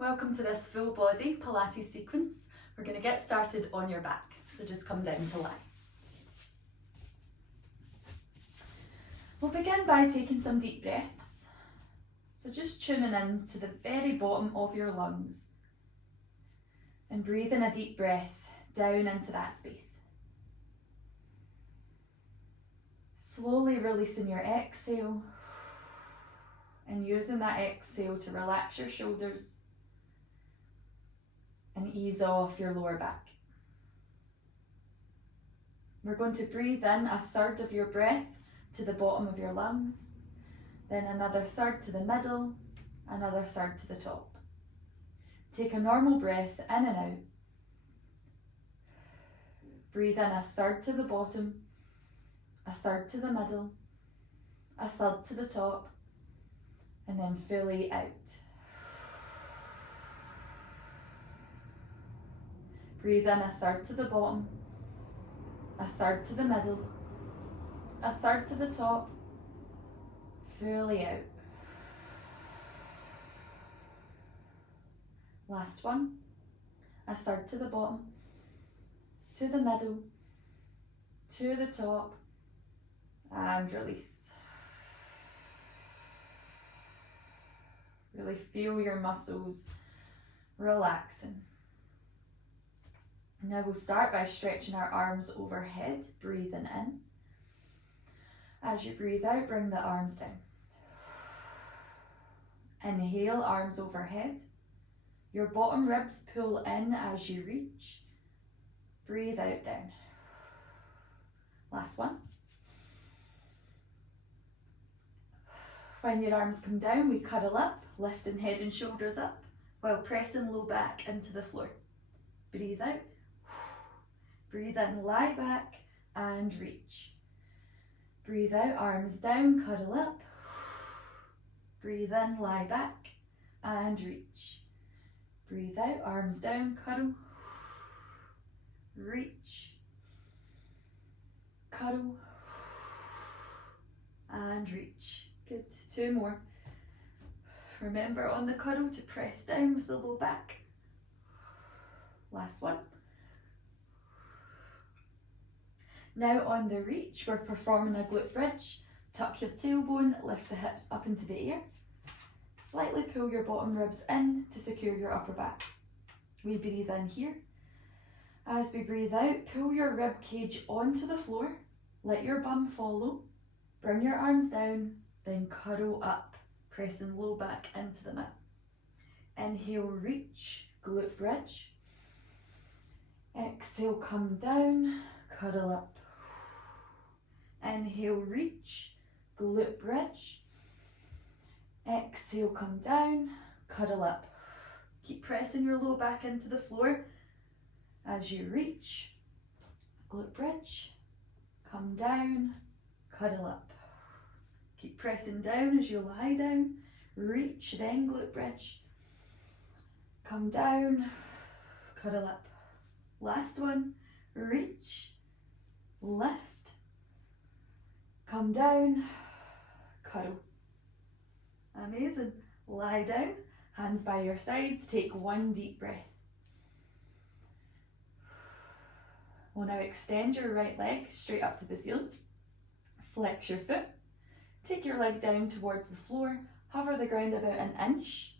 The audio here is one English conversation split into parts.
Welcome to this full body Pilates sequence. We're going to get started on your back, so just come down to lie. We'll begin by taking some deep breaths. So just tuning in to the very bottom of your lungs and breathing a deep breath down into that space. Slowly releasing your exhale and using that exhale to relax your shoulders and ease off your lower back. We're going to breathe in a third of your breath to the bottom of your lungs, then another third to the middle, another third to the top. Take a normal breath in and out. Breathe in a third to the bottom, a third to the middle, a third to the top, and then fully out. Breathe in a third to the bottom, a third to the middle, a third to the top, fully out. Last one, a third to the bottom, to the middle, to the top, and release. Really feel your muscles relaxing. Now we'll start by stretching our arms overhead, breathing in. As you breathe out, bring the arms down. Inhale, arms overhead. Your bottom ribs pull in as you reach. Breathe out, down. Last one. When your arms come down, we cuddle up, lifting head and shoulders up while pressing low back into the floor. Breathe out. Breathe in, lie back and reach. Breathe out, arms down, cuddle up. Breathe in, lie back and reach. Breathe out, arms down, cuddle. Reach. Cuddle. And reach. Good, 2 more. Remember on the cuddle to press down with the low back. Last one. Now on the reach, we're performing a glute bridge. Tuck your tailbone, lift the hips up into the air. Slightly pull your bottom ribs in to secure your upper back. We breathe in here. As we breathe out, pull your rib cage onto the floor. Let your bum follow. Bring your arms down, then cuddle up, pressing low back into the mat. Inhale, reach, glute bridge. Exhale, come down, cuddle up. Inhale, reach, glute bridge. Exhale, come down, cuddle up. Keep pressing your low back into the floor as you reach, glute bridge, come down, cuddle up. Keep pressing down as you lie down, reach, then glute bridge, come down, cuddle up. Last one, reach, lift, come down, cuddle. Amazing. Lie down, hands by your sides, take 1 deep breath. We'll now extend your right leg straight up to the ceiling. Flex your foot, take your leg down towards the floor, hover the ground about 1 inch,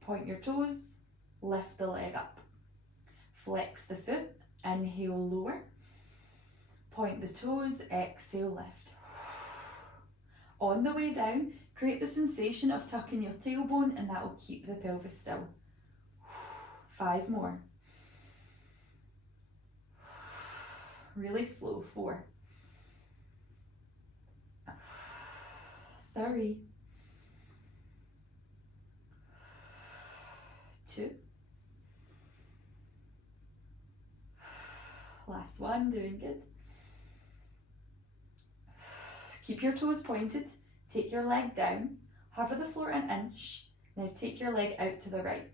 point your toes, lift the leg up. Flex the foot, inhale, lower. Point the toes, exhale, lift. On the way down, create the sensation of tucking your tailbone and that will keep the pelvis still. 5 more. Really slow, 4. 3. 2. Last one, doing good. Keep your toes pointed, take your leg down, hover the floor 1 inch, now take your leg out to the right.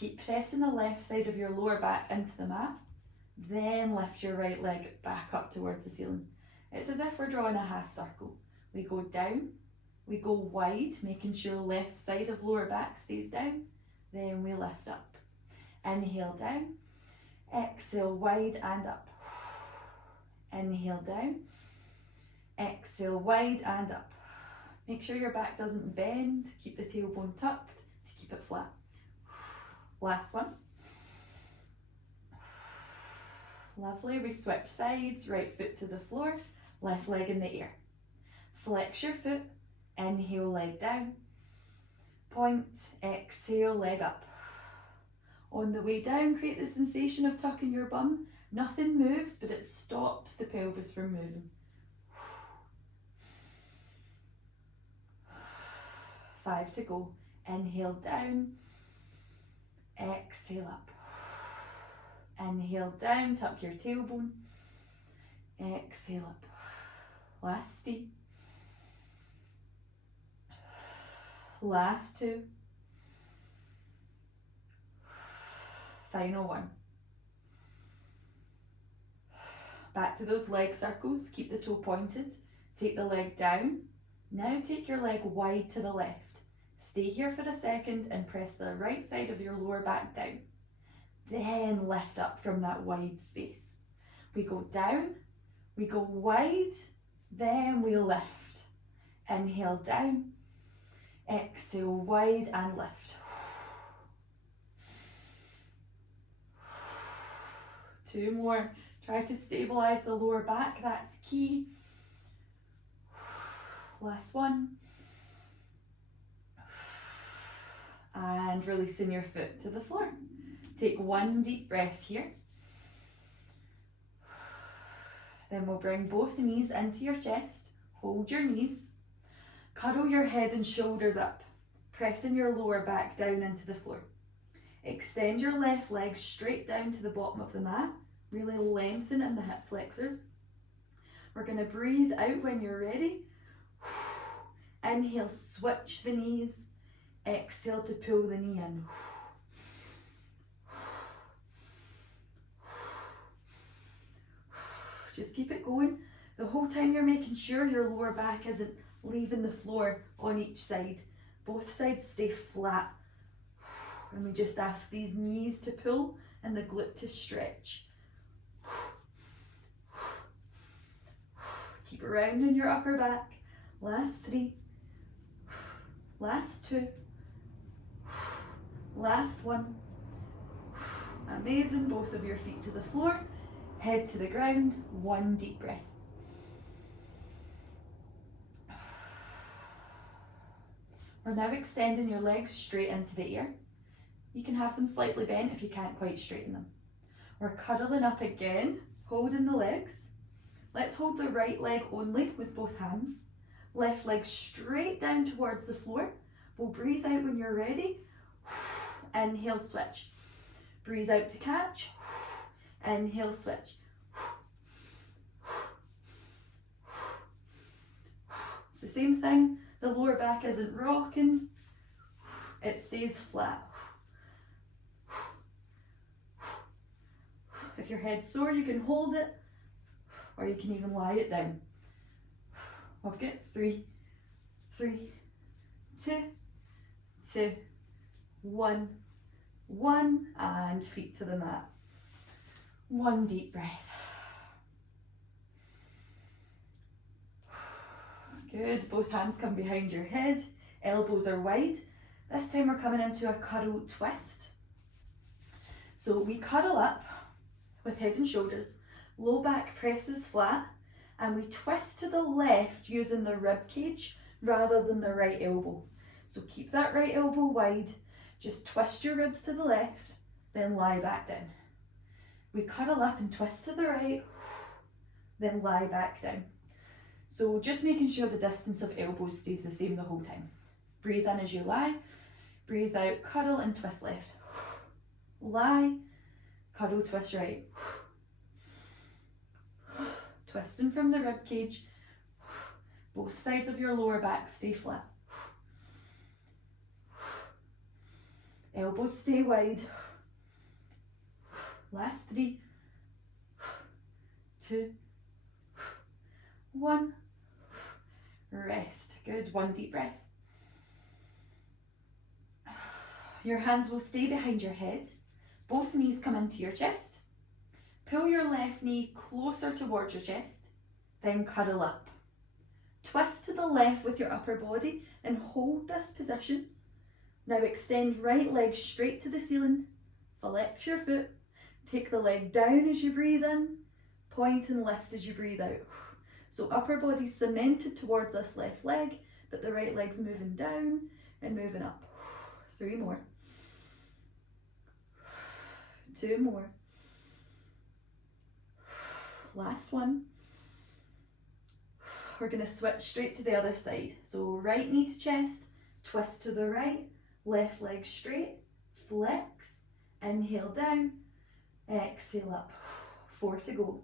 Keep pressing the left side of your lower back into the mat, then lift your right leg back up towards the ceiling. It's as if we're drawing a half circle. We go down, We go wide, making sure left side of lower back stays down, then we lift up. Inhale down, exhale wide and up. Inhale down, exhale wide and up. Make sure your back doesn't bend, keep the tailbone tucked to keep it flat. Last one. Lovely, we switch sides, right foot to the floor, left leg in the air. Flex your foot, inhale leg down, point, exhale leg up. On the way down, create the sensation of tucking your bum. Nothing moves, but it stops the pelvis from moving. 5 to go. Inhale down, exhale up. Inhale down, tuck your tailbone, exhale up. Last 3. Last 2. Final 1. Back to those leg circles, keep the toe pointed, take the leg down. Now take your leg wide to the left. Stay here for a second and press the right side of your lower back down. Then lift up from that wide space. We go down, we go wide, then we lift. Inhale down, exhale wide and lift. 2 more. Try to stabilize the lower back, that's key. Last 1. And releasing your foot to the floor. Take 1 deep breath here. Then we'll bring both knees into your chest. Hold your knees. Cuddle your head and shoulders up, pressing your lower back down into the floor. Extend your left leg straight down to the bottom of the mat. Really lengthen in the hip flexors. We're going to breathe out when you're ready. Inhale, switch the knees. Exhale to pull the knee in. Just keep it going. The whole time you're making sure your lower back isn't leaving the floor on each side. Both sides stay flat. And we just ask these knees to pull and the glute to stretch. Keep rounding your upper back. Last 3. Last 2. Last 1. Amazing. Both of your feet to the floor. Head to the ground. 1 deep breath. We're now extending your legs straight into the air. You can have them slightly bent if you can't quite straighten them. We're cuddling up again, holding the legs. Let's hold the right leg only with both hands. Left leg straight down towards the floor. We'll breathe out when you're ready. Inhale, switch. Breathe out to catch. Inhale, switch. It's the same thing. The lower back isn't rocking. It stays flat. If your head's sore, you can hold it, or you can even lie it down. We've got 3, 2, 2, 1, and feet to the mat. 1 deep breath. Good, both hands come behind your head, elbows are wide. This time we're coming into a cuddle twist. So we cuddle up with head and shoulders, low back presses flat, and we twist to the left using the rib cage rather than the right elbow. So keep that right elbow wide, just twist your ribs to the left, then lie back down. We cuddle up and twist to the right, then lie back down. So just making sure the distance of elbows stays the same the whole time. Breathe in as you lie, breathe out, cuddle and twist left. Lie, cuddle, twist right. Twisting from the rib cage. Both sides of your lower back stay flat. Elbows stay wide. Last 3, 2, 1. Rest. Good. 1 deep breath. Your hands will stay behind your head. Both knees come into your chest. Pull your left knee closer towards your chest, then cuddle up. Twist to the left with your upper body and hold this position. Now extend right leg straight to the ceiling. Flex your foot. Take the leg down as you breathe in. Point and lift as you breathe out. So upper body cemented towards this left leg, but the right leg's moving down and moving up. 3 more. 2 more. Last one. We're going to switch straight to the other side. So right knee to chest, twist to the right, left leg straight, flex, inhale down, exhale up. 4 to go.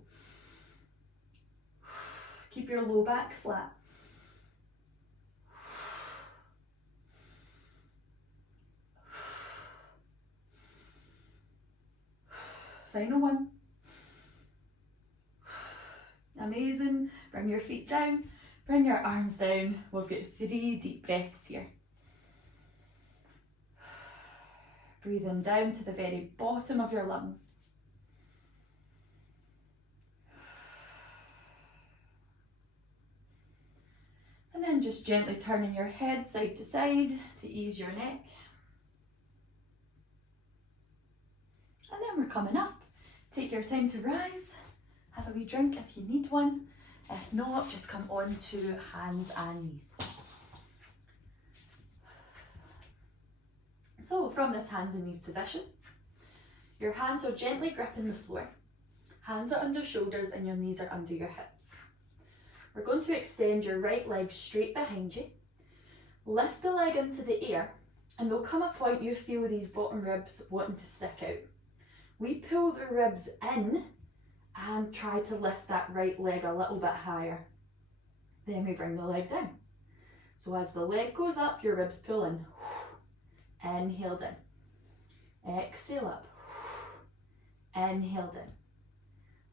Keep your low back flat. Final one. Amazing. Bring your feet down, bring your arms down. We've got 3 deep breaths here. Breathing down to the very bottom of your lungs. And then just gently turning your head side to side to ease your neck. And then we're coming up. Take your time to rise. Have a wee drink if you need one. If not, just come on to hands and knees. So from this hands and knees position, your hands are gently gripping the floor. Hands are under shoulders and your knees are under your hips. We're going to extend your right leg straight behind you. Lift the leg into the air and there'll come a point you feel these bottom ribs wanting to stick out. We pull the ribs in and try to lift that right leg a little bit higher. Then we bring the leg down. So as the leg goes up, your ribs pull in. Inhale down. Exhale up. Inhale down.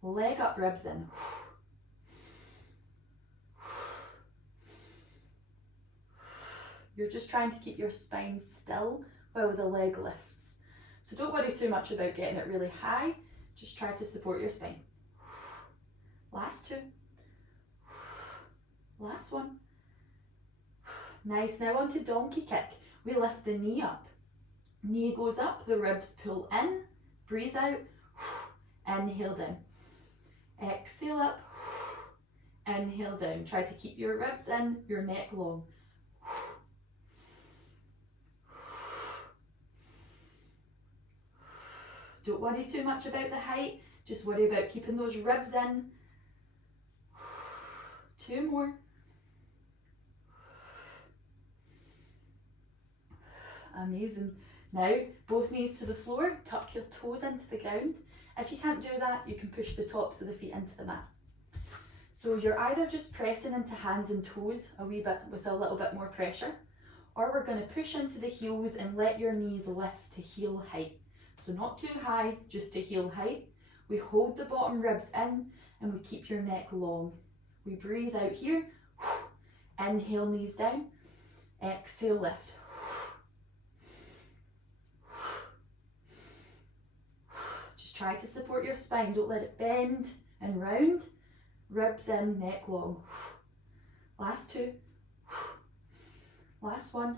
Leg up, ribs in. You're just trying to keep your spine still while the leg lifts. So don't worry too much about getting it really high. Just try to support your spine. Last 2. Last one. Nice. Now on to donkey kick. We lift the knee up. Knee goes up, the ribs pull in. Breathe out. Inhale down. Exhale up. Inhale down. Try to keep your ribs in, your neck long. Don't worry too much about the height, just worry about keeping those ribs in. 2 more. Amazing. Now, both knees to the floor, tuck your toes into the ground. If you can't do that, you can push the tops of the feet into the mat. So you're either just pressing into hands and toes a wee bit with a little bit more pressure, or we're going to push into the heels and let your knees lift to heel height. So not too high, just to heel height. We hold the bottom ribs in and we keep your neck long. We breathe out here. Inhale, knees down. Exhale, lift. Just try to support your spine. Don't let it bend and round. Ribs in, neck long. Last 2. Last 1.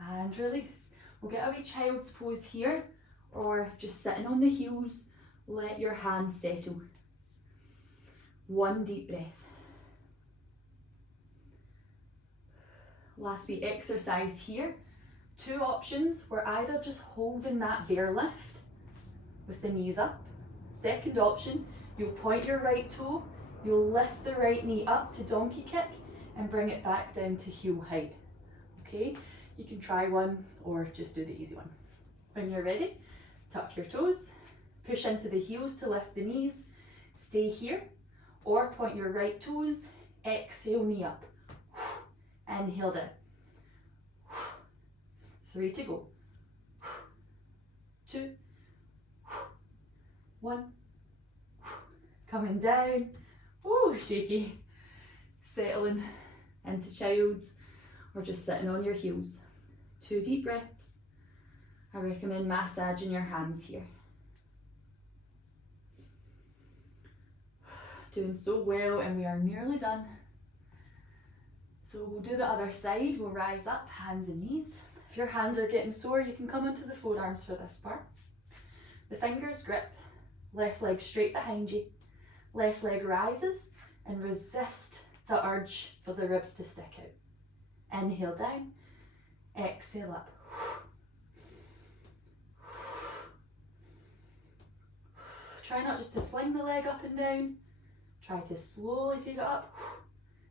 And release. We'll get a wee child's pose here, or just sitting on the heels. Let your hands settle. 1 deep breath. Last wee exercise here. 2 options. We're either just holding that bear lift with the knees up. Second option, you'll point your right toe, you'll lift the right knee up to donkey kick and bring it back down to heel height. Okay? You can try one or just do the easy one. When you're ready, tuck your toes, push into the heels to lift the knees, stay here, or point your right toes, exhale, knee up. Inhale down. 3 to go. 2. 1. Coming down. Ooh, shaky. Settling into child's, or just sitting on your heels. 2 deep breaths. I recommend massaging your hands here. Doing so well, and we are nearly done. So we'll do the other side. We'll rise up, hands and knees. If your hands are getting sore, you can come onto the forearms for this part. The fingers grip, left leg straight behind you. Left leg rises and resist the urge for the ribs to stick out. Inhale down, exhale up. Try not just to fling the leg up and down. Try to slowly take it up,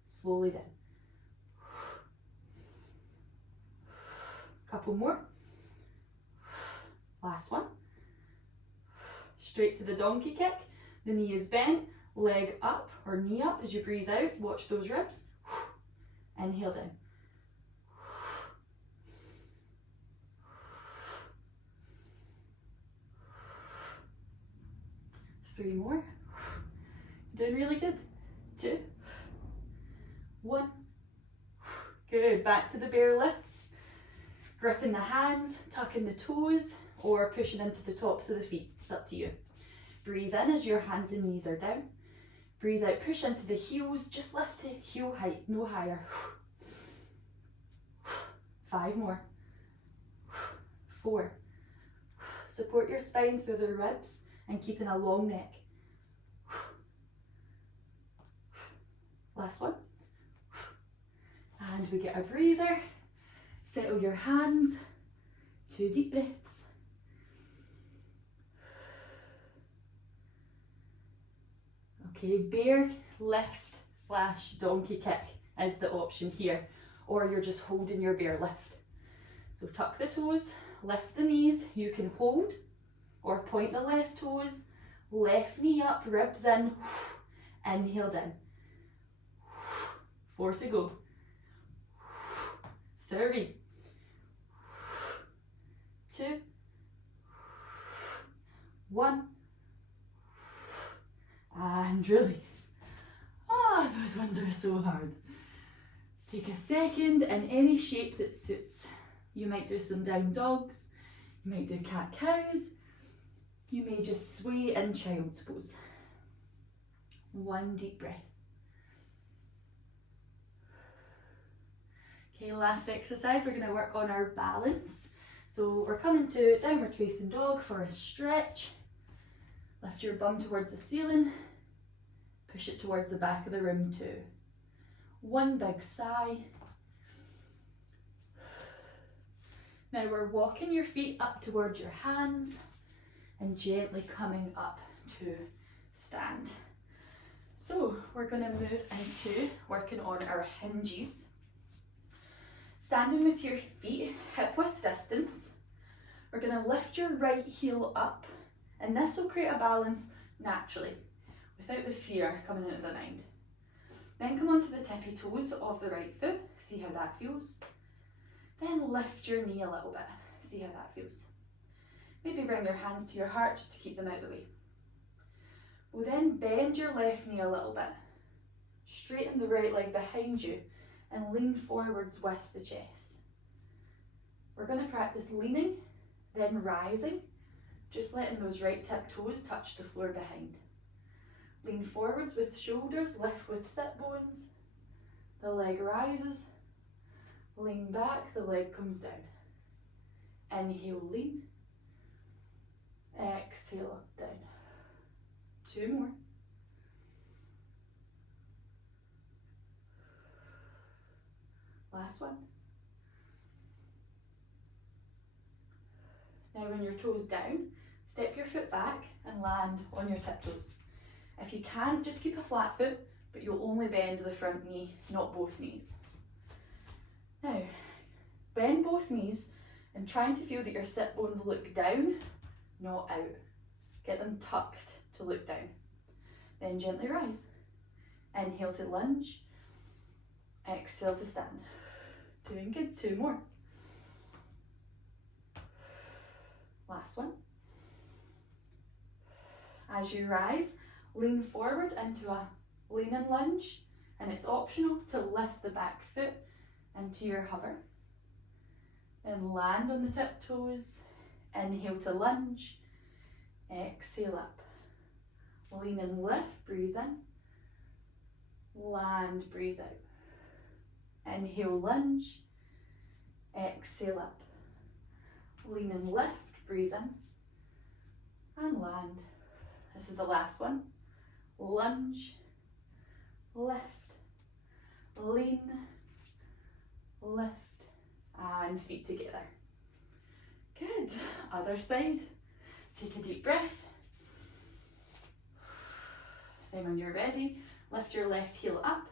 slowly down. Couple more. Last one. Straight to the donkey kick. The knee is bent, leg up or knee up as you breathe out. Watch those ribs. Inhale down. Three more. Doing really good. 2, 1. Good. Back to the bear lifts. Gripping the hands, tucking the toes, or pushing into the tops of the feet. It's up to you. Breathe in as your hands and knees are down. Breathe out, push into the heels, just lift to heel height, no higher. 5 more. 4. Support your spine through the ribs and keeping a long neck. Last one. And we get a breather. Settle your hands. 2 deep breaths. Okay, bear, lift / donkey kick is the option here, or you're just holding your bear lift. So tuck the toes, lift the knees. You can hold or point the left toes, left knee up, ribs in, inhale down. 4 to go. 3, 2, 1, and release. Those ones are so hard. Take a second in any shape that suits. You might do some down dogs, you might do cat cows, you may just sway in child's pose. 1 deep breath. Okay, last exercise, we're going to work on our balance. So we're coming to downward facing dog for a stretch. Lift your bum towards the ceiling. Push it towards the back of the room too. 1 big sigh. Now we're walking your feet up towards your hands and gently coming up to stand. So we're going to move into working on our hinges. Standing with your feet hip width distance, we're going to lift your right heel up, and this will create a balance naturally without the fear coming into the mind. Then come onto the tippy toes of the right foot, see how that feels. Then lift your knee a little bit, see how that feels. Maybe bring your hands to your heart just to keep them out of the way. We'll then bend your left knee a little bit, straighten the right leg behind you, and lean forwards with the chest. We're going to practice leaning, then rising, just letting those right tip toes touch the floor behind. Lean forwards with shoulders, lift with sit bones. The leg rises, lean back, the leg comes down. Inhale, lean. Exhale, up, down. 2 more. Last one. Now when your toes down, step your foot back and land on your tiptoes. If you can, just keep a flat foot, but you'll only bend the front knee, not both knees. Now, bend both knees and trying to feel that your sit bones look down, not out. Get them tucked to look down. Then gently rise. Inhale to lunge. Exhale to stand. Doing good. 2 more. Last one. As you rise, lean forward into a lean and lunge, and it's optional to lift the back foot into your hover. Then land on the tiptoes, Inhale to lunge, exhale up. Lean and lift, breathe in. Land, breathe out. Inhale, lunge, exhale up. Lean and lift, breathe in. And land. This is the last one. Lunge, lift, lean, lift, and feet together. Good. Other side. Take a deep breath. Then when you're ready, lift your left heel up.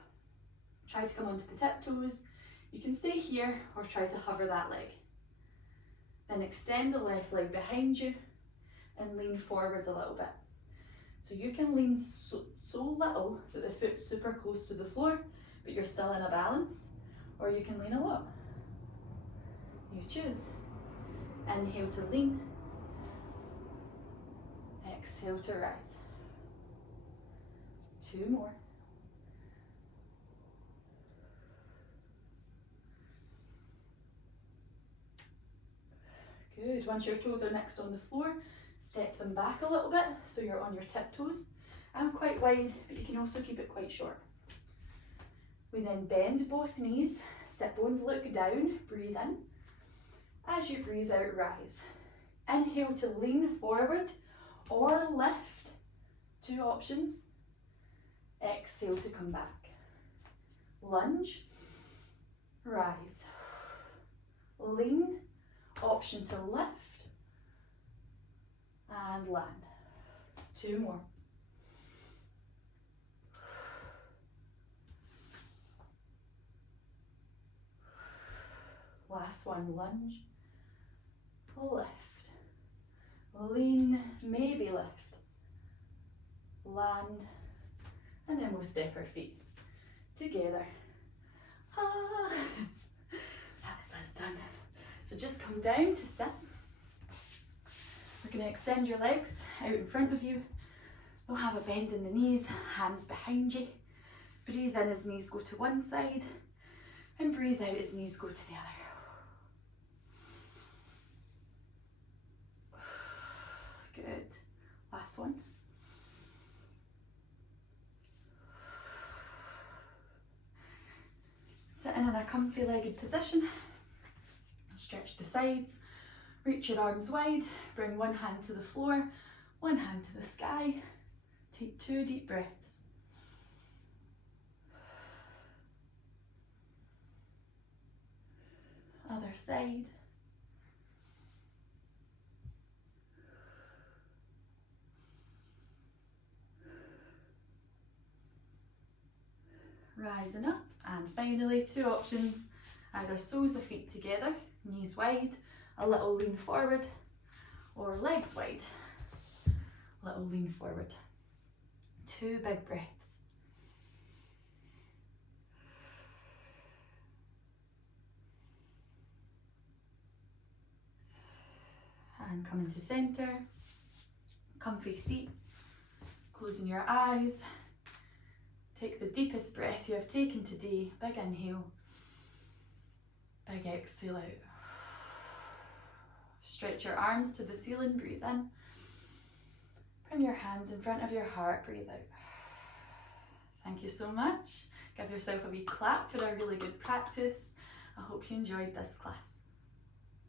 Try to come onto the tiptoes. You can stay here or try to hover that leg. Then extend the left leg behind you and lean forwards a little bit. So you can lean so little that the foot's super close to the floor, but you're still in a balance, or you can lean a lot. You choose. Inhale to lean. Exhale to rise. 2 more. Good. Once your toes are next on the floor, step them back a little bit so you're on your tiptoes. I'm quite wide, but you can also keep it quite short. We then bend both knees, sit bones look down, breathe in. As you breathe out, rise. Inhale to lean forward or lift. 2 options. Exhale to come back. Lunge, rise. Lean, option to lift, and land. 2 more. Last one, lunge, lift, lean, maybe lift, land, and then we'll step our feet together. Ah, that's us done. So just come down to sit. We're going to extend your legs out in front of you. We'll have a bend in the knees, hands behind you. Breathe in as knees go to one side, and breathe out as knees go to the other. Good. Last one. Sitting in a comfy legged position. Stretch the sides, reach your arms wide, bring one hand to the floor, one hand to the sky. Take 2 deep breaths. Other side. Rising up, and finally 2 options, either soles of feet together, knees wide, a little lean forward, or legs wide, little lean forward. 2 big breaths. And come into centre, comfy seat, closing your eyes. Take the deepest breath you have taken today. Big inhale, big exhale out. Stretch your arms to the ceiling, breathe in. Bring your hands in front of your heart, breathe out. Thank you so much. Give yourself a wee clap for a really good practice. I hope you enjoyed this class.